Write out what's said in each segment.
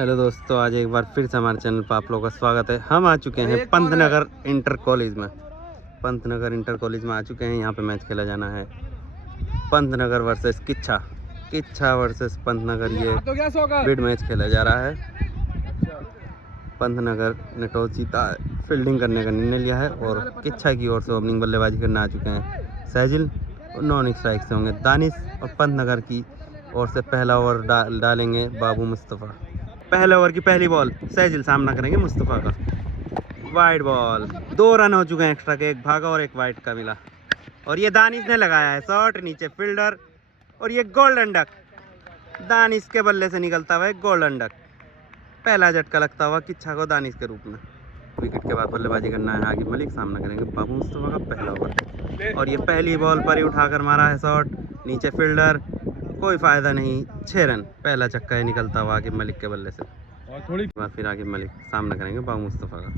Hello दोस्तों, आज एक बार फिर से हमारे चैनल पर आप लोगों का स्वागत है। हम आ चुके हैं पंतनगर इंटर कॉलेज में। पंतनगर इंटर कॉलेज में आ चुके हैं। यहाँ पे मैच खेला जाना है पंतनगर वर्सेस किच्छा। किच्छा वर्सेस पंतनगर, ये बिड मैच खेला जा रहा है। पंतनगर ने टॉस जीता है, फील्डिंग करने का निर्णय लिया है और किच्छा की ओर से ओपनिंग बल्लेबाजी करने आ चुके हैं सहजिल और नॉन स्ट्राइक से होंगे दानिश। और पंतनगर की ओर से पहला ओवर डालेंगे बाबू मुस्तफ़ा। पहले ओवर की पहली बॉल सहजिल सामना करेंगे मुस्तफ़ा का। वाइड बॉल, 2 रन हो चुके हैं एक्स्ट्रा के, एक भागा और एक वाइड का मिला। और ये दानिश ने लगाया है शॉट, नीचे फील्डर और ये गोल्डन डक। दानिश के बल्ले से निकलता हुआ एक गोल्डन डक, पहला झटका लगता हुआ किच्छा को दानिश के रूप में। विकेट के बाद बल्लेबाजी करना है आगिब मलिक, सामना करेंगे बाबू मुस्तफ़ा का पहला ओवर। और ये पहली बॉल पर ही उठाकर मारा है शॉट, नीचे फील्डर, कोई फ़ायदा नहीं, 6 रन। पहला चक्का है निकलता हुआ आगिब मलिक के बल्ले से। और थोड़ी बाद फिर आगिब मलिक सामना करेंगे बाबू मुस्तफ़ा का।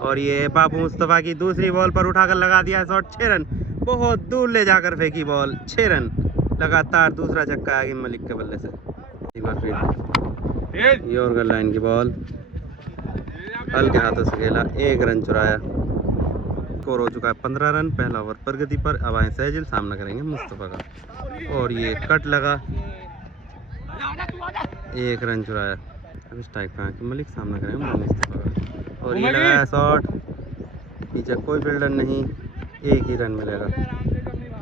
और ये बाबू मुस्तफ़ा की दूसरी बॉल पर उठाकर लगा दिया है शॉट, 6 रन। बहुत दूर ले जाकर फेंकी बॉल, 6 रन। लगातार दूसरा चक्का आगिब मलिक के बल्ले से। एक बार फिर ये और लाइन की बॉल हल्के हाथों से खेला, 1 रन चुराया। स्कोर हो चुका है 15 रन। पहला ओवर प्रगति पर। अब आए सहजिल, सामना करेंगे मुस्तफ़ा का। और ये कट लगा, 1 रन चुराया। अब स्ट्राइक पे आके मलिक, सामना करेंगे मुस्तफ़ा का। और ये लगाया शॉट, नीचे कोई फील्डर नहीं, 1 ही रन मिलेगा।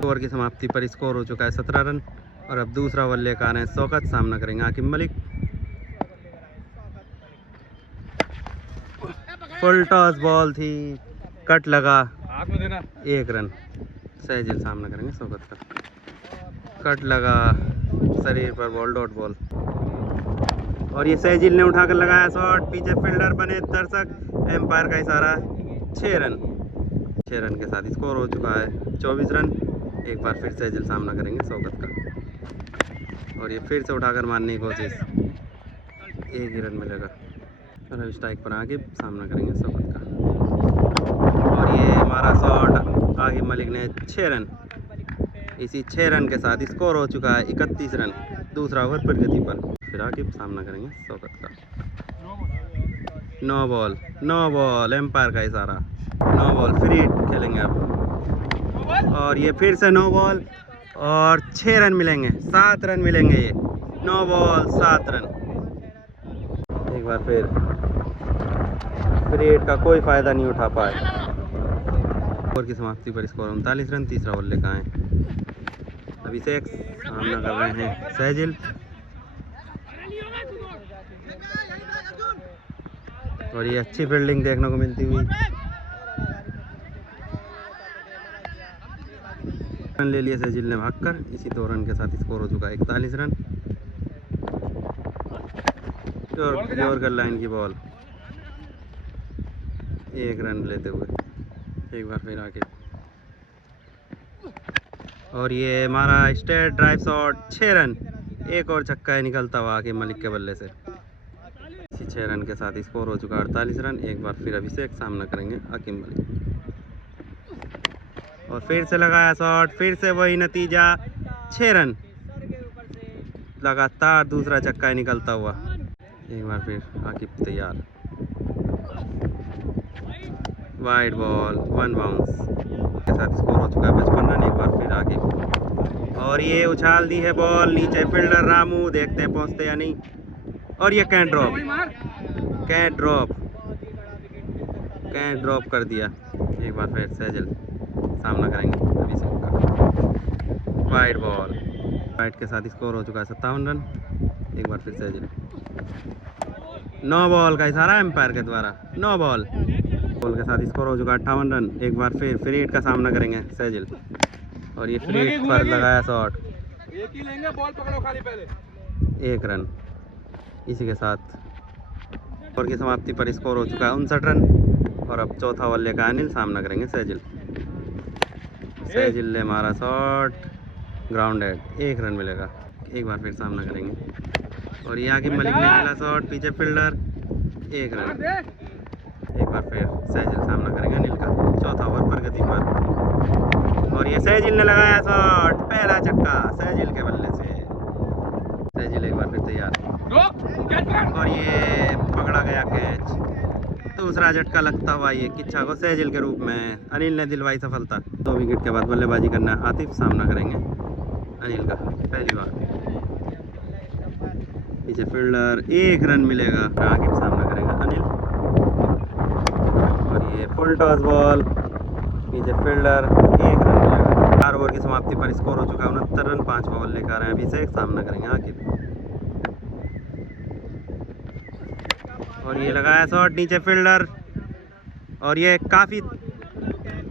ओवर की समाप्ति पर स्कोर हो चुका है 17 रन। और अब दूसरा ओवर लेकर आ रहे हैं शौकत, सामना करेंगे Aqib Malik. Full toss ball थी, कट लगा, 1 रन। सहजिल सामना करेंगे शौकत का। कट लगा, शरीर पर बॉल, डॉट बॉल। और ये सहजिल ने उठाकर लगाया शॉट, पीछे फील्डर बने दर्शक, एम्पायर का इशारा, 6 रन। 6 रन के साथ स्कोर हो चुका है 24 रन। एक बार फिर सहजिल सामना करेंगे शौकत का। और ये फिर से उठाकर मारने की कोशिश, 1 ही रन मिलेगा। और अब स्ट्राइक पर आगे सामना करेंगे शौकत का। और ये हमारा शॉट आगिब मलिक ने, 6 रन। इसी 6 रन के साथ स्कोर हो चुका है 31 रन। दूसरा ओवर प्रगति पर। फिर आगे सामना करेंगे शौकत का। नो बॉल, एम्पायर का इशारा, नो बॉल, फ्री खेलेंगे अब। और ये फिर से नो बॉल और 6 रन मिलेंगे, 7 रन मिलेंगे। ये नो बॉल, 7 रन। एक बार फिर फ्री हिट का कोई फ़ायदा नहीं उठा पाए। ओवर की समाप्ति पर स्कोर 39 रन। तीसरा ओवर लेकर आए अभिषेक, सामना कर रहे हैं सहजिल। और ये अच्छी फील्डिंग देखने को मिलती हुई। रन ले लिया सहजिल ने भागकर। इसी 2 रन के साथ स्कोर हो चुका है 41 रन। और लाइन की बॉल, 1 रन लेते हुए। एक बार फिर आके, और ये हमारा स्ट्रेट ड्राइव शॉट, 6 रन। एक और छक्का है निकलता हुआ आके मलिक के बल्ले से। इसी 6 रन के साथ स्कोर हो चुका है 48 रन। एक बार फिर अभिषेक, सामना करेंगे आकिब मलिक। और फिर से लगाया शॉट, फिर से वही नतीजा, 6 रन। लगातार दूसरा छक्का है निकलता हुआ। एक बार फिर आकिब तैयार, वाइड बॉल, 1 बाउंस के साथ स्कोर हो चुका है 55 रन। एक बार फिर आगे, और ये उछाल दी है बॉल, नीचे फील्डर रामू, देखते हैं पहुंचते या नहीं। और ये कैन ड्रॉप कर दिया। एक बार फिर सहजिल, सामना करेंगे अभिषेक का। वाइड बॉल, वाइड के साथ स्कोर हो चुका है 57 रन। एक बार फिर सहजिल, नो बॉल का इशारा एम्पायर के द्वारा, नो बॉल के साथ स्कोर हो चुका है 58 रन। एक बार फिर फ्री हिट का सामना करेंगे सहजिल। और ये फ्री हिट पर लगाया शॉट, 1 रन। इसी के साथ ओवर की समाप्ति पर स्कोर हो चुका है 59 रन। और अब चौथा ओवर लेकर अनिल, सामना करेंगे सहजिल। सहजिल ने मारा शॉट, ग्राउंडेड, 1 रन मिलेगा। एक बार फिर सामना करेंगे। और ये आकिब मलिक ने खेला शॉट, पीछे फील्डर, 1 रन। एक बार फिर सहजिल सामना करेंगे अनिल का। चौथा ओवर प्रगति पर। और ये सहजिल ने लगाया शॉट, पहला छक्का सहजिल के बल्ले से। सहजिल एक बार फिर तैयार, और ये पकड़ा गया कैच। दूसरा झटका लगता हुआ ये किच्छा को सहजिल के रूप में अनिल ने दिलवाई सफलता। 2 विकेट के बाद बल्लेबाजी करना है आतिफ, सामना करेंगे अनिल का पहली बार। पीछे फील्डर, 1 रन मिलेगा। आगे सामना करेगा अनिल और ये फुल टॉस बॉल, पीछे फील्डर, 1 रन मिलेगा। 4 ओवर की समाप्ति पर स्कोर हो चुका है 69 रन। 5 बॉल लेकर आ रहे हैं अभिषेक, सामना करेंगे आकिब। और ये लगाया शॉट, नीचे फील्डर और ये काफी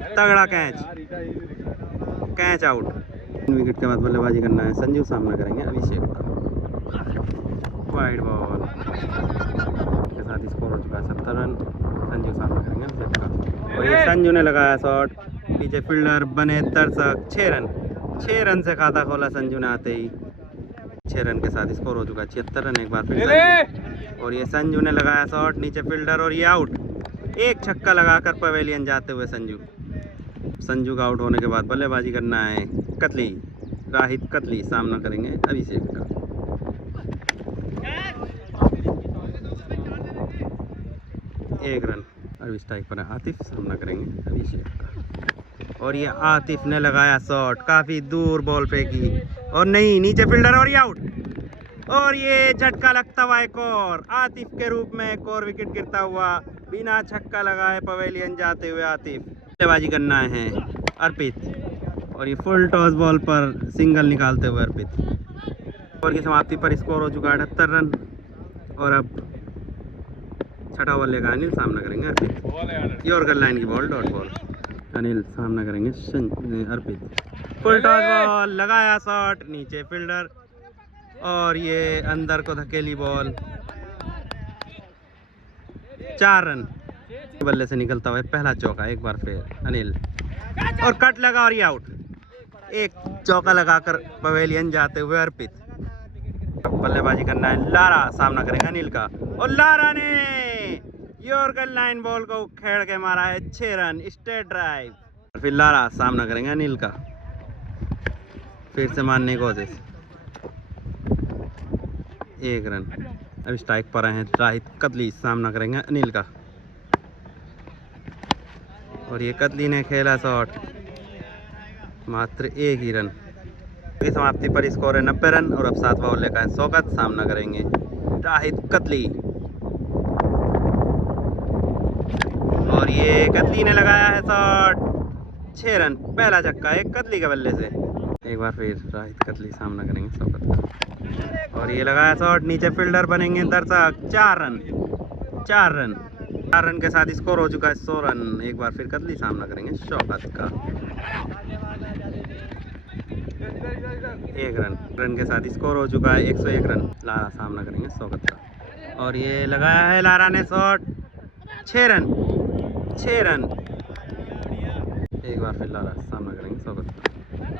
तगड़ा कैच आउट। 3 विकेट के बाद बल्लेबाजी करना है संजू, सामना करेंगे अभिषेक का। वाइड बॉल के साथ स्कोर हो चुका है 70 रन। संजू सामना करेंगे अभिषेक का। और ये संजू ने लगाया शॉट, पीछे फील्डर, बने दर्शक। 6 रन से खाता खोला संजू ने आते ही। 6 रन के साथ स्कोर हो चुका है 76 रन। एक बार फिर संजू। और ये संजू ने लगाया शॉट, नीचे फील्डर और ये आउट। 1 छक्का लगाकर पवेलियन जाते हुए संजू का आउट होने के बाद बल्लेबाजी करना है कतली, राहित कतली, सामना करेंगे अभिषेक का। एक रन। अभी स्ट्राइक पर है आतिफ, सामना करेंगे अभिषेक का। और ये आतिफ ने लगाया शॉट, काफी दूर बॉल फेंकी और नहीं, नीचे फील्डर और ये आउट। और ये झटका लगता हुआ एक और आतिफ के रूप में, एक और विकेट गिरता हुआ बिना छक्का लगाए पवेलियन जाते हुए आतिफ। बल्लेबाजी करना है अर्पित और ये फुल टॉस बॉल पर सिंगल निकालते हुए अर्पित। ओवर की समाप्ति पर स्कोर हो चुका है 78 रन। और अब छठा ओवर लेकर अनिल, सामना करेंगे अर्पित। यॉर्कर लाइन की बॉल, डॉट बॉल। अनिल सामना करेंगे अर्पित। फुल टॉस बॉल, लगाया शॉट, नीचे फील्डर और ये अंदर को धकेली बॉल। 4 रन। बल्ले से निकलता हुआ पहला चौका। एक बार फिर अनिल और कट लगा और ये आउट। 1 चौका लगाकर पवेलियन जाते हुए अर्पित। बल्लेबाजी करना है लारा, सामना करेंगे अनिल का। और लारा ने यॉर्कर लाइन बॉल को खेड़ के मारा है 6 रन, स्ट्रेट ड्राइव। फिर लारा, सामना करेंगे अनिल का। फिर से मारने की कोशिश, 1 रन। अभी स्ट्राइक पर हैं राहित कतली, सामना करेंगे अनिल का। और ये कतली ने खेला शॉट, मात्र 1 ही रन की समाप्ति पर स्कोर है 90 रन। और अब 7वां ओवर लेकर शौकत, सामना करेंगे राहित कतली। और ये कतली ने लगाया है शॉट, 6 रन, पहला छक्का एक कतली के बल्ले से। एक बार फिर राहित कतली, सामना करेंगे शौकत का। और ये लगाया शॉट, नीचे फील्डर, बनेंगे दर्शक। 4 रन। 4 रन के साथ स्कोर हो चुका है 100 रन। एक बार फिर कतली, सामना करेंगे शौकत का। 1 रन के साथ स्कोर हो चुका है 101 रन। लारा, सामना करेंगे शौकत का। और ये लगाया है लारा ने शॉट, 6 रन। एक बार फिर लारा, सामना करेंगे शौकत का।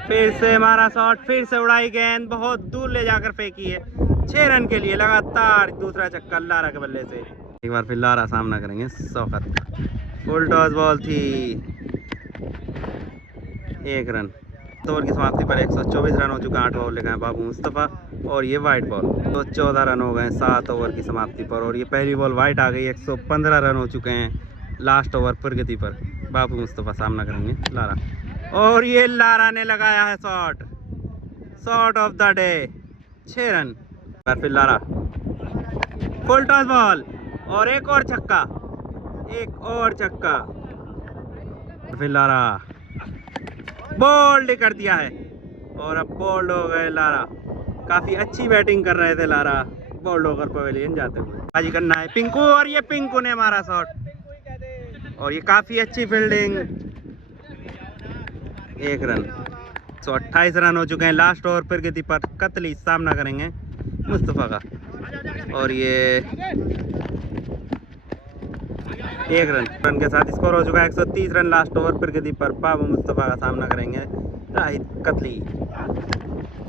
फिर से मारा शॉट, फिर से उड़ाई गेंद, बहुत दूर ले जाकर फेंकी है। 6 रन के लिए लगातार दूसरा छक्का लारा के बल्ले से। एक बार फिर लारा, सामना करेंगे शौकत का। फुल टॉस बॉल थी, 1 रन। ओवर की समाप्ति पर 124 रन हो चुका है। 8 ओवर ले गए बाबू मुस्तफ़ा और ये वाइट बॉल। तो 14 रन हो गए 7 ओवर की समाप्ति पर। और ये पहली बॉल वाइट आ गई। 115 रन हो चुके हैं लास्ट ओवर प्रगति पर। बाबू मुस्तफ़ा, सामना करेंगे लारा। और ये लारा ने लगाया है shot of the day, 6 run. फिर लारा, फुल टॉस बॉल और एक और छक्का। फिर लारा बोल्ड कर दिया है और अब बोल्ड हो गए लारा। काफी अच्छी बैटिंग कर रहे थे लारा, बोल्ड होकर पवेलियन जाते हुए। बाजी करना है पिंकू और ये पिंकू ने मारा शॉट और ये काफी अच्छी फील्डिंग। 1 रन। 128 रन हो चुके हैं लास्ट ओवर प्रगति पर। कतली, सामना करेंगे मुस्तफ़ा का। और ये 1 रन के साथ स्कोर हो चुका है 130 रन लास्ट ओवर प्रगति पर। बाबू मुस्तफ़ा का सामना करेंगे राहित कतली।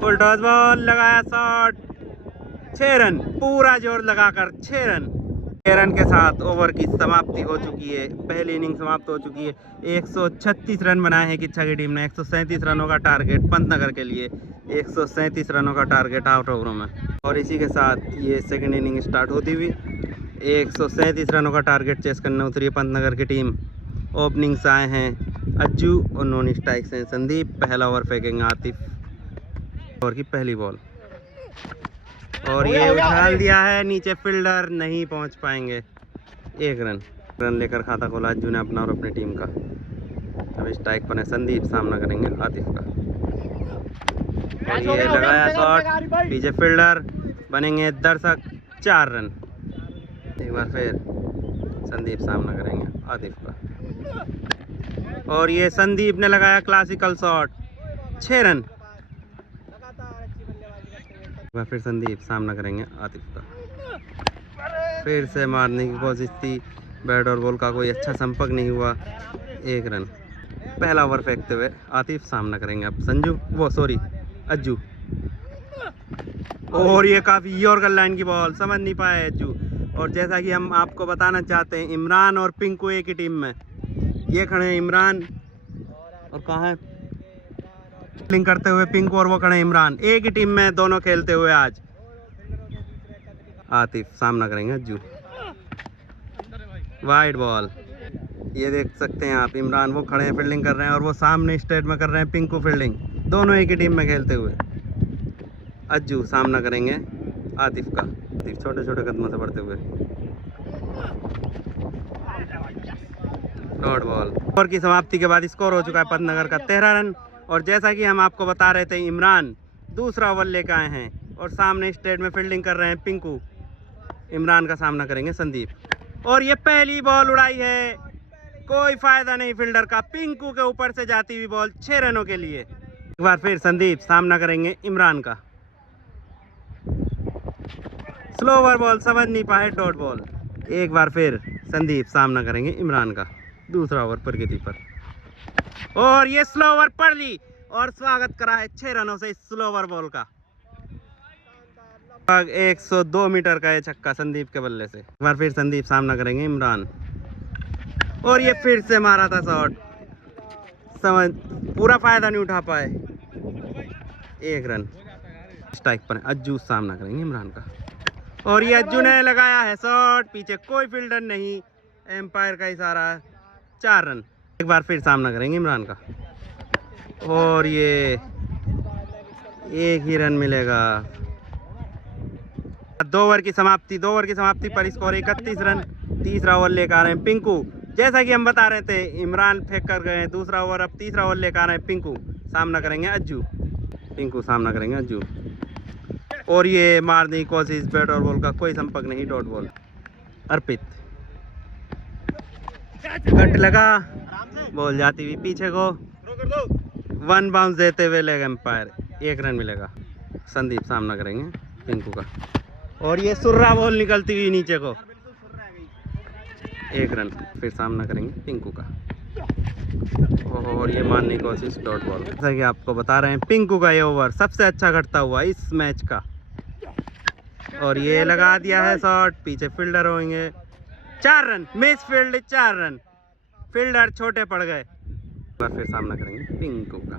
फुल टॉस बॉल, लगाया शॉट, 6 रन, पूरा जोर लगाकर 6 रन। 6 रन के साथ ओवर की समाप्ति हो चुकी है। पहली इनिंग समाप्त हो चुकी है। 136 रन बनाए हैं किच्छा की टीम ने। 137 रनों का टारगेट पंतनगर के लिए, 137 रनों का टारगेट आउट ओवरों में। और इसी के साथ ये सेकंड इनिंग स्टार्ट होती हुई 137 रनों का टारगेट चेस करने उतरी है पंतनगर की टीम। ओपनिंग से आए हैं अज्जू और नॉन स्ट्राइक से संदीप। पहला ओवर फेंकेंगे आतिफ। ओवर की पहली बॉल और ये उछाल दिया है नीचे, फील्डर नहीं पहुंच पाएंगे। 1 रन लेकर खाता खोला अज्जू ने अपना और अपनी टीम का। अब स्ट्राइक पर है संदीप, सामना करेंगे आतिफ का। और ये लगाया शॉट, पीछे फील्डर, बनेंगे दर्शक। 4 रन। एक बार फिर संदीप सामना करेंगे आतिफ का। और ये संदीप ने लगाया क्लासिकल शॉट। 6 रन। फिर संदीप सामना करेंगे आतिफ का। फिर से मारने की कोशिश थी, बैट और बॉल का कोई अच्छा संपर्क नहीं हुआ। 1 रन। पहला ओवर फेंकते हुए आतिफ, सामना करेंगे अब अज्जू। और ये काफ़ी यॉर्कर लाइन की बॉल, समझ नहीं पाए अज्जू। और जैसा कि हम आपको बताना चाहते हैं, इमरान और पिंकू एक ही टीम में। ये खड़े हैं इमरान और कहाँ है फील्डिंग करते हुए पिंकू, और वो खड़े हैं इमरान। एक ही टीम में दोनों खेलते हुए आज। आतिफ सामना करेंगे अज्जू। वाइड बॉल, ये देख सकते हैं आप, इमरान वो खड़े हैं फील्डिंग कर रहे हैं और वो सामने स्टेट में कर रहे हैं पिंकू फील्डिंग। दोनों एक ही टीम में खेलते हुए। अज्जू सामना करेंगे आतिफ का। आतिफ छोटे छोटे कदमों से बढ़ते हुए। Dot ball. ओवर की समाप्ति के बाद स्कोर हो चुका है पंतनगर का 13 रन। और जैसा कि हम आपको बता रहे थे, इमरान दूसरा ओवर लेकर आए हैं और सामने स्टेट में फील्डिंग कर रहे हैं पिंकू। इमरान का सामना करेंगे संदीप। और ये पहली बॉल उड़ाई है, कोई फायदा नहीं फील्डर का। पिंकू के ऊपर से जाती हुई बॉल 6 रनों के लिए। एक बार फिर संदीप सामना करेंगे इमरान का। स्लो ओवर बॉल, समझ नहीं पाए, डॉट बॉल। एक बार फिर संदीप सामना करेंगे इमरान का। दूसरा ओवर प्रगति पर, और ये स्लो ओवर पड़ ली और स्वागत करा है 6 रनों से इस स्लो ओवर बॉल का। 102 मीटर का ये छक्का संदीप के बल्ले से। एक बार फिर संदीप सामना करेंगे इमरान। और ये फिर से मारा था शॉट, पूरा फायदा नहीं उठा पाए। 1 रन। स्ट्राइक पर अज्जू सामना करेंगे इमरान का। और ये अज्जू ने लगाया है शॉट, पीछे कोई फील्डर नहीं, एम्पायर का इशारा। 4 रन। एक बार फिर सामना करेंगे इमरान का। और ये 1 ही रन मिलेगा। 2 ओवर की समाप्ति पर स्कोर 31 रन। तीसरा ओवर लेकर आ रहे हैं पिंकू। जैसा कि हम बता रहे थे, इमरान फेंक कर गए हैं दूसरा ओवर। अब तीसरा ओवर लेकर आ रहे हैं पिंकू। सामना करेंगे अज्जू। पिंकू सामना करेंगे अज्जू। और ये मारने की कोशिश, बैट और बॉल का कोई संपर्क नहीं, डॉट बॉल। अर्पित कट लगा, बॉल जाती हुई पीछे को। 1 बाउंस देते हुए लेग एम्पायर। 1 रन मिलेगा। संदीप सामना करेंगे पिंकू का। और ये सुर्रा बॉल निकलती हुई नीचे को। 1 रन। फिर सामना करेंगे पिंकू का। और ये मारने की कोशिश, डॉट बॉल। जैसा कि आपको बता रहे हैं, पिंकू का ये ओवर सबसे अच्छा घटता हुआ इस मैच का। और ये लगा दिया है शॉट, पीछे फील्डर होंगे। 4 run. Miss field, 4 run. Fielder छोटे पड़ गए। फिर सामना करेंगे पिंकू का।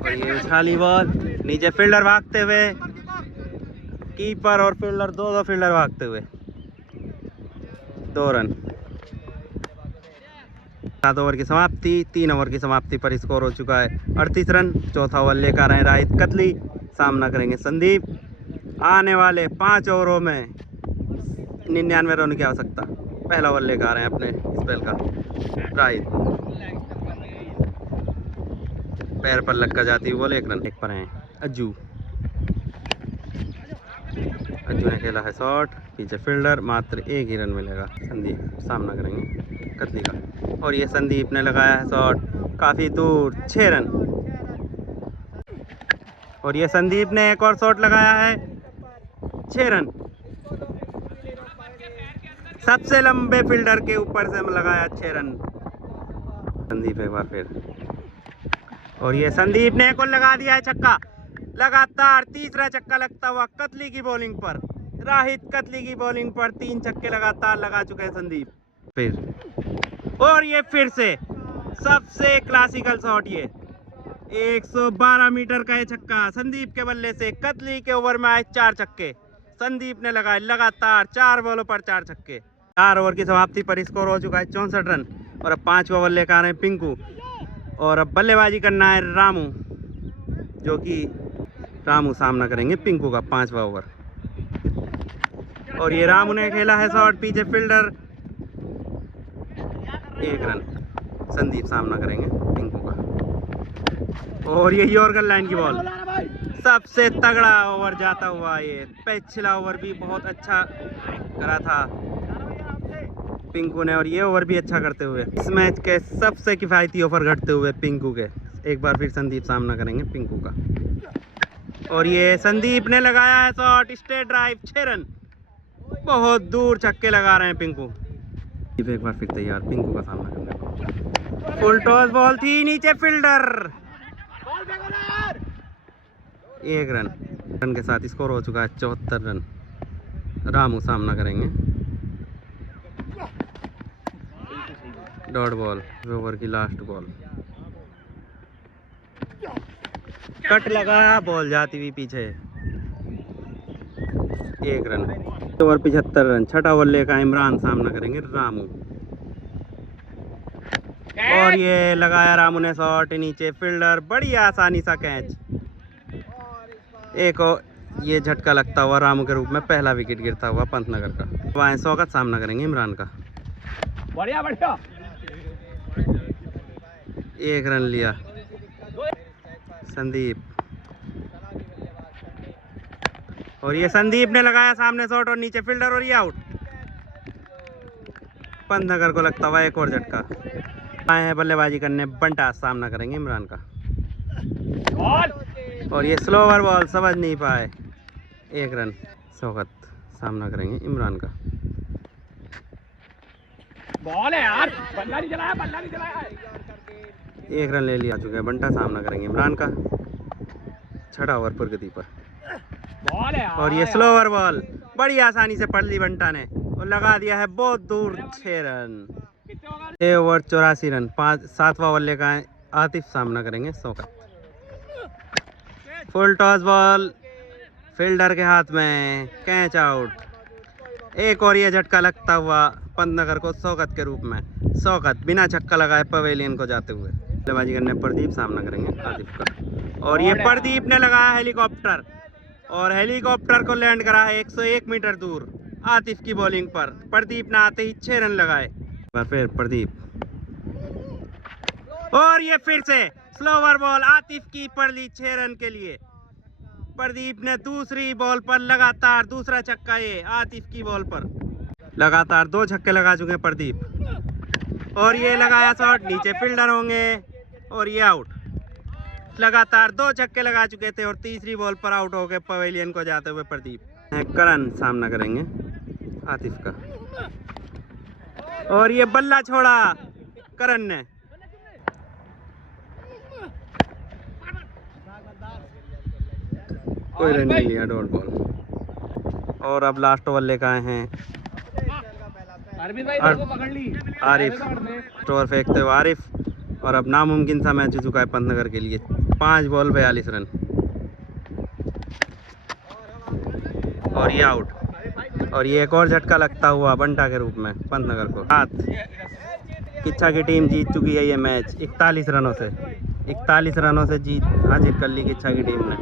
और ये उछाली बॉल, नीचे फील्डर भागते हुए, कीपर और फील्डर, दो फील्डर भागते हुए। 2 रन। 7 ओवर की समाप्ति, 3 ओवर की समाप्ति पर स्कोर हो चुका है 38 रन। चौथा ओवर लेकर आए राहित कतली। सामना करेंगे संदीप। आने वाले 5 ओवरों में 99 रन की आवश्यकता। पहला ओवर लेकर आ रहे हैं अपने स्पेल का राहित। पैर पर लग कर जाती हुई बॉल, 1 रन। एक पर हैं अज्जू ने खेला है शॉट, पीछे फील्डर, मात्र 1 ही रन मिलेगा। संदीप सामना करेंगे कतली का। और ये संदीप ने लगाया है शॉट काफ़ी दूर, 6 रन। और ये संदीप ने एक और शॉट लगाया है, 6 रन। सबसे लंबे फील्डर के ऊपर से लगाया 6 रन संदीप। एक बार फिर, और ये संदीप ने एक और लगा दिया है छक्का। लगातार तीसरा छक्का लगता हुआ कतली की बॉलिंग पर। राहित कतली की बॉलिंग पर 3 छक्के लगातार लगा चुके हैं संदीप। फिर और ये फिर से सबसे क्लासिकल शॉट, ये 112 मीटर का ये छक्का संदीप के बल्ले से। कतली के ओवर में आए 4 छक्के, संदीप ने लगाए लगातार 4 बॉलों पर 4 छक्के। 4 ओवर की समाप्ति पर स्कोर हो चुका है 64 रन और अब 5वां ओवर लेकर आ रहे हैं पिंकू और अब बल्लेबाजी करना है रामू, जो कि रामू सामना करेंगे पिंकू का 5वां ओवर। और ये रामू ने खेला है शॉट, पीछे फील्डर, 1 रन। संदीप सामना करेंगे पिंकू का और ये यॉर्कर लाइन की बॉल, सबसे तगड़ा ओवर जाता हुआ। ये पिछला ओवर भी बहुत अच्छा करा था पिंकू ने और ये ओवर भी अच्छा करते हुए इस मैच के सबसे किफ़ायती ओवर घटते हुए पिंकू के। एक बार फिर संदीप सामना करेंगे पिंकू का और ये संदीप ने लगाया है शॉट, स्ट्रेट ड्राइव, 6 रन। बहुत दूर छक्के लगा रहे हैं पिंकू। एक बार फिर तैयार पिंकू का सामना करने को। फुल टॉस बॉल थी, नीचे फील्डर, 1 रन के साथ स्कोर हो चुका है 74 रन। रामू सामना करेंगे डॉट बॉल, ओवर की लास्ट बॉल, कट लगा, बॉल जाती हुई पीछे, 1 रन। Over 75 run. 6ठा ओवर लेकर इमरान सामना करेंगे रामू और ये लगाया रामू ने शॉट, नीचे फील्डर, बड़ी आसानी सा कैच। एक और ये झटका लगता हुआ रामू के रूप में पहला विकेट गिरता हुआ पंतनगर का। वहाँ शौकत सामना करेंगे इमरान का, बढ़िया बढ़िया, 1 रन लिया। संदीप और ये संदीप ने लगाया सामने शॉट और नीचे फील्डर और ये आउट। पंतनगर को लगता हुआ एक और झटका। आए हैं बल्लेबाजी करने बंटा, सामना करेंगे इमरान का और ये स्लोवर बॉल समझ नहीं पाए, 1 रन। शौकत सामना करेंगे इमरान का। बॉल है यार, बल्ला नहीं चलाया, बल्ला नहीं चलाया। 1 रन ले लिया चुके हैं बंटा, सामना करेंगे इमरान का। 6ठा ओवर प्रगति पर बॉल है और ये स्लोवर बॉल बड़ी आसानी से पढ़ ली बंटा ने और लगा दिया है बहुत दूर, 6 रन। 6 over 84 run. 7वां ओवर लेकर आए आतिफ, सामना करेंगे Shaukat. Full toss ball fielder के हाथ में, कैच आउट। एक और ये झटका लगता हुआ पंतनगर को शौकत के रूप में। शौकत बिना छक्का लगाए पवेलियन को जाते हुए। बल्लेबाजी करने प्रदीप सामना करेंगे आतिफ का और ये प्रदीप ने लगाया हेलीकॉप्टर और हेलीकॉप्टर को लैंड करा है 101 मीटर दूर आतिफ की बॉलिंग पर। प्रदीप ने आते ही 6 रन लगाए। फिर प्रदीप और ये फिर से स्लोवर बॉल आतिफ की पड़ ली 6 रन के लिए। प्रदीप ने दूसरी बॉल पर लगातार दूसरा छक्का, ये आतिफ की बॉल पर लगातार 2 छक्के लगा चुके हैं प्रदीप और ये लगाया शॉट, नीचे फील्डर होंगे और ये आउट। लगातार 2 छक्के लगा चुके थे और तीसरी बॉल पर आउट हो गए पवेलियन को जाते हुए प्रदीप। करण सामना करेंगे आतिफ का और ये बल्ला छोड़ा करण ने। कोई रन नहीं लिया, डॉट बॉल। और अब लास्ट ओवर लेकर आए हैं आरिफ, ओवर फेंकते हुए आरिफ और अब नामुमकिन सा मैच हो चुका है पंतनगर के लिए। 5 बॉल 42 रन और ये आउट। और ये एक और झटका लगता हुआ बंटा के रूप में पंतनगर को। किच्छा की टीम जीत चुकी है ये मैच 41 रनों से। 41 रनों से जीत हासिल कर ली किच्छा की टीम ने।